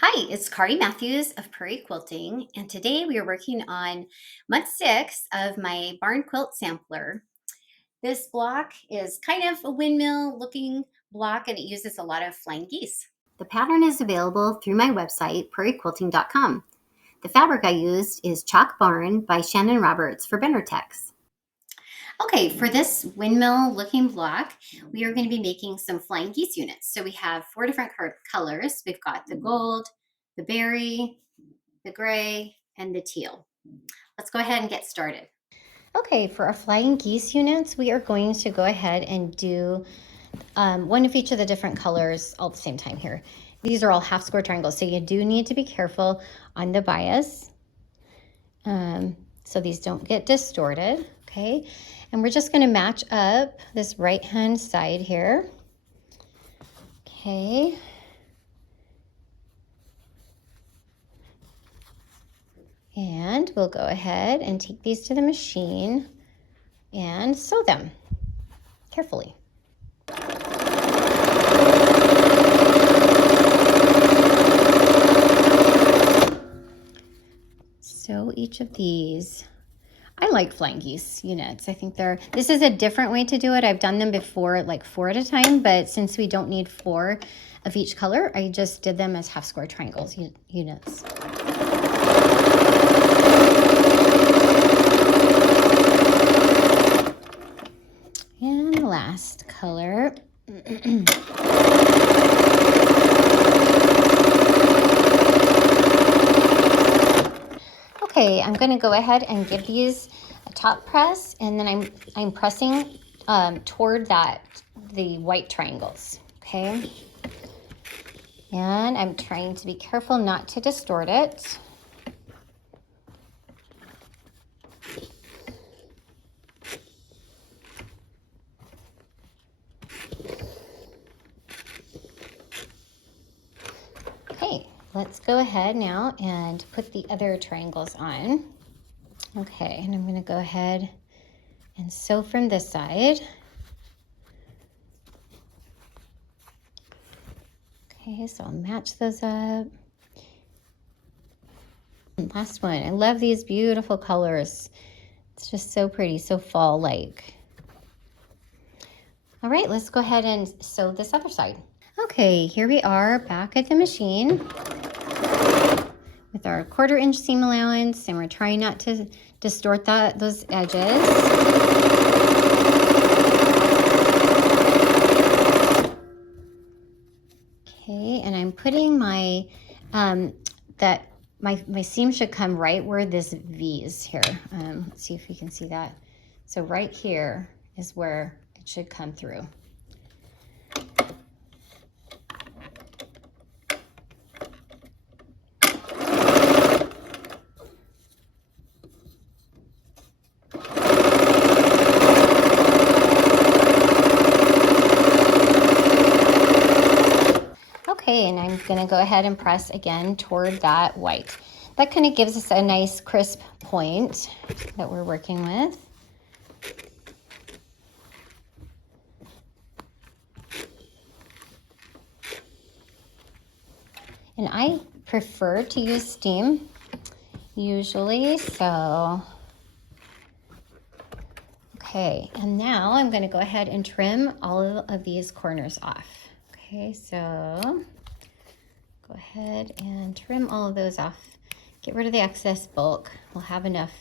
Hi, it's Kari Matthews of Prairie Quilting, and today we are working on month 6 of my barn quilt sampler. This block is kind of a windmill looking block and it uses a lot of flying geese. The pattern is available through my website, prairiequilting.com. The fabric I used is Chalk Barn by Shannon Roberts for Benertex. Okay, for this windmill looking block, we are going to be making some flying geese units. So we have 4 different colors. We've got the gold, the berry, the gray, and the teal. Let's go ahead and get started. Okay, for our flying geese units, we are going to go ahead and do one of each of the different colors all at the same time here. These are all half square triangles, so you do need to be careful on the bias so these don't get distorted, okay? And we're just gonna match up this right-hand side here, okay? And we'll go ahead and take these to the machine and sew them carefully. Sew each of these. I like flying geese units. I think this is a different way to do it. I've done them before, like 4 at a time, but since we don't need 4 of each color, I just did them as half square triangles units. And the last color. Okay, I'm going to go ahead and give these a top press, and then I'm pressing toward the white triangles, okay? And I'm trying to be careful not to distort it. Okay, let's go ahead now and put the other triangles on. Okay, and I'm going to go ahead and sew from this side. Okay, so I'll match those up. And last one. I love these beautiful colors. It's just so pretty, so fall-like. All right, let's go ahead and sew this other side. Okay, here we are back at the machine with our 1/4 inch seam allowance, and we're trying not to distort those edges. Okay, and I'm putting my my seam should come right where this V is here. Let's see if you can see that. So right here is where it should come through. Okay, and I'm going to go ahead and press again toward that white. That kind of gives us a nice crisp point that we're working with. And I prefer to use steam usually, so. Okay, and now I'm going to go ahead and trim all of these corners off. Okay, so go ahead and trim all of those off. Get rid of the excess bulk. We'll have enough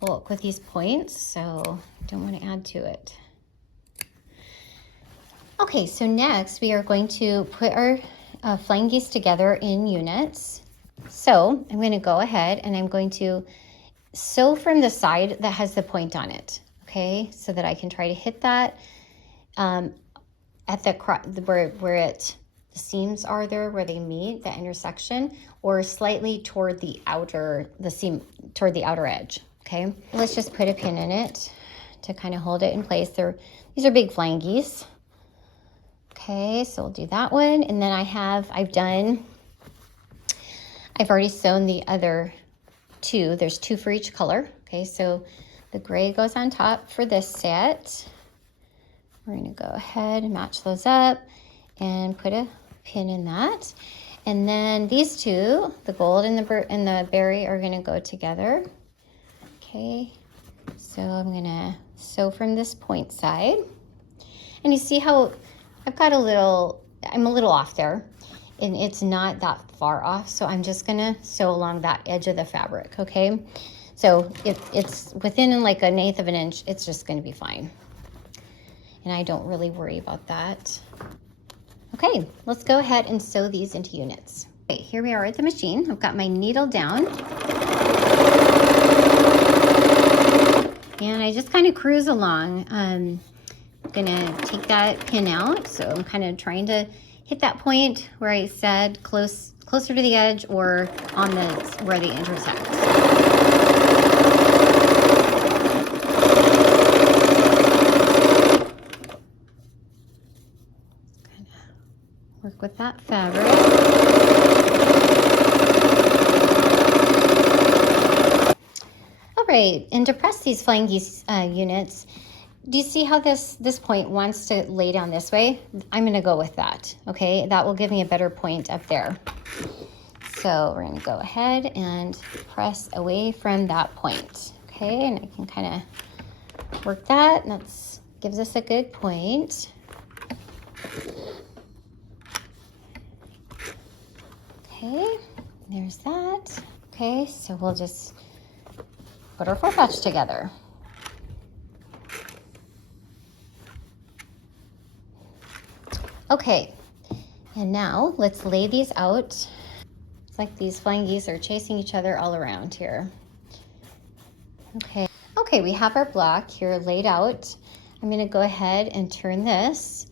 bulk with these points, so don't want to add to it. Okay, so next we are going to put our flying geese together in units. So I'm going to go ahead and I'm going to sew from the side that has the point on it, okay, so that I can try to hit that at the seams are there where they meet, the intersection, or slightly toward the outer edge, okay? Let's just put a pin in it to kind of hold it in place. These are big flying geese. Okay, so we'll do that one, and then I've already sewn the other 2. There's 2 for each color. Okay, so the gray goes on top for this set. We're going to go ahead and match those up and put a pin in that. And then these two, the gold and the berry, are gonna go together. Okay, so I'm gonna sew from this point side. And you see how I've got I'm a little off there, and it's not that far off, so I'm just gonna sew along that edge of the fabric, okay? So if it's within like 1/8 of an inch, it's just gonna be fine. And I don't really worry about that. Okay, let's go ahead and sew these into units. Okay, here we are at the machine. I've got my needle down. And I just kind of cruise along. I'm gonna take that pin out. So I'm kind of trying to hit that point where I said closer to the edge or on where they intersect. Kind of work with that fabric. All right, and to press these flying geese units, do you see how this point wants to lay down this way? I'm gonna go with that, okay? That will give me a better point up there. So we're gonna go ahead and press away from that point, okay? And I can kind of work that, and that gives us a good point. Okay, there's that. Okay, so we'll just put our 4th batch together. Okay, and now let's lay these out. It's like these flying geese are chasing each other all around here. Okay, we have our block here laid out. I'm gonna go ahead and turn this,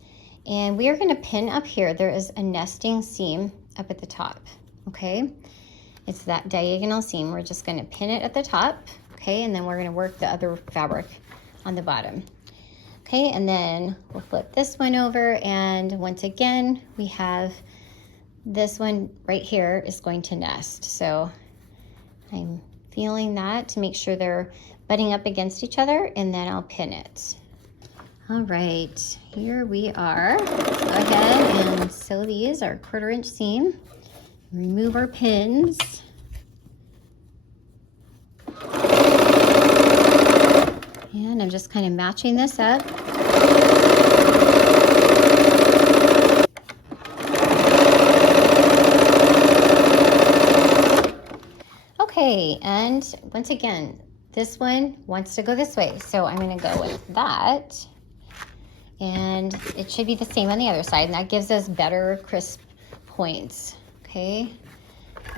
and we are gonna pin up here. There is a nesting seam up at the top, okay? It's that diagonal seam. We're just gonna pin it at the top, okay? And then we're gonna work the other fabric on the bottom. Okay, and then we'll flip this one over, and once again, we have this one right here is going to nest. So I'm feeling that to make sure they're butting up against each other, and then I'll pin it. All right, here we are. Let's go ahead and sew these, our 1/4 inch seam. Remove our pins. And I'm just kind of matching this up. Okay, and once again, this one wants to go this way, so I'm gonna go with that. And it should be the same on the other side, and that gives us better crisp points, okay?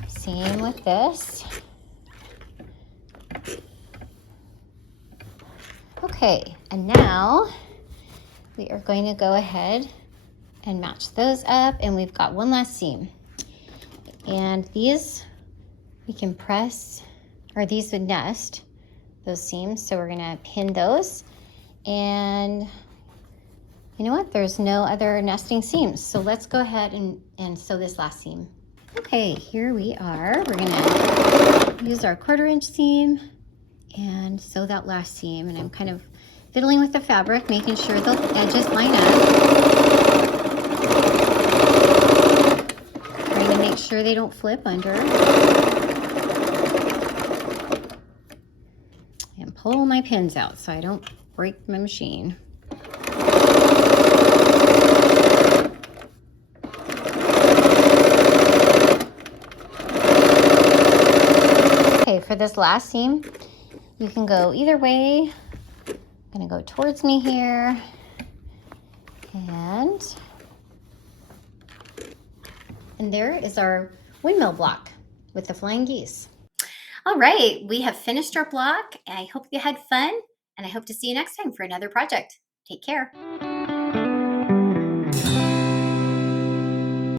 Same with this. Okay, and now we are going to go ahead and match those up, and we've got one last seam. And these we can press, or these would nest, those seams, so we're gonna pin those. And you know what, there's no other nesting seams, so let's go ahead and sew this last seam. Okay, here we are. We're gonna use our 1/4 inch seam and sew that last seam, and I'm kind of fiddling with the fabric, making sure the edges line up. Trying to make sure they don't flip under. And pull my pins out so I don't break my machine. Okay, for this last seam, you can go either way. I'm gonna go towards me here, and there is our windmill block with the flying geese. All right, we have finished our block. I hope you had fun, and I hope to see you next time for another project. Take care.